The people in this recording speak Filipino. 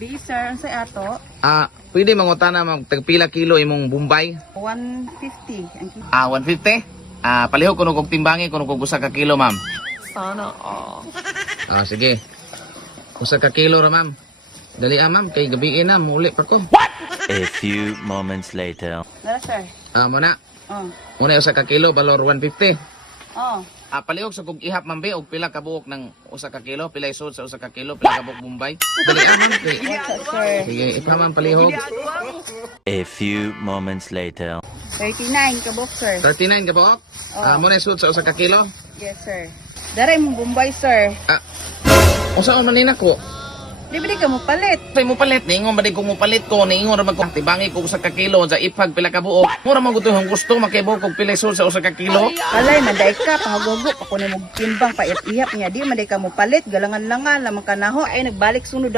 Di sir, sa ato, Pwede mangutana magtagpila kilo imong Bombay? 150 ang kilo. 150? Palihog kuno kog timbangi kuno kog usa ka kilo, ma'am. Sana all. Sige. Usa ka kilo ra, ma'am. Dali ma'am, kay gabi na muli pa ko. A few moments later. Nara sir. Muna. Oh. Muna usa ka kilo balor 150. Oh. Palihog sa kog ihap, ma'am, be, og pila ka buok ng usa ka kilo, pila isod sa usa ka kilo, pila ka buok Bombay. Dali ma'am. Sir. Sige, ipa ma'am palihog. A few moments later. 39 ka box sir. 39 ka buok. Muna isod sa usa ka kilo. Yes sir. Dara imong Bombay sir. Unsa man nina ko? Di ba di ka mo palit? Tay mo palit, ningon ba di ko mo palit ko, ningon ra magko tibangi ko usa ka kilo sa ipag pila ka buok. Mura man gusto yung gusto makibo kog pila isod sa usa ka kilo. Alay, manday ka, pahagogo, ako na mong timbang, paiyap-iyap niya, di manday ka mo palit, galangan-langan, lamang kanaho, ay nagbalik sunod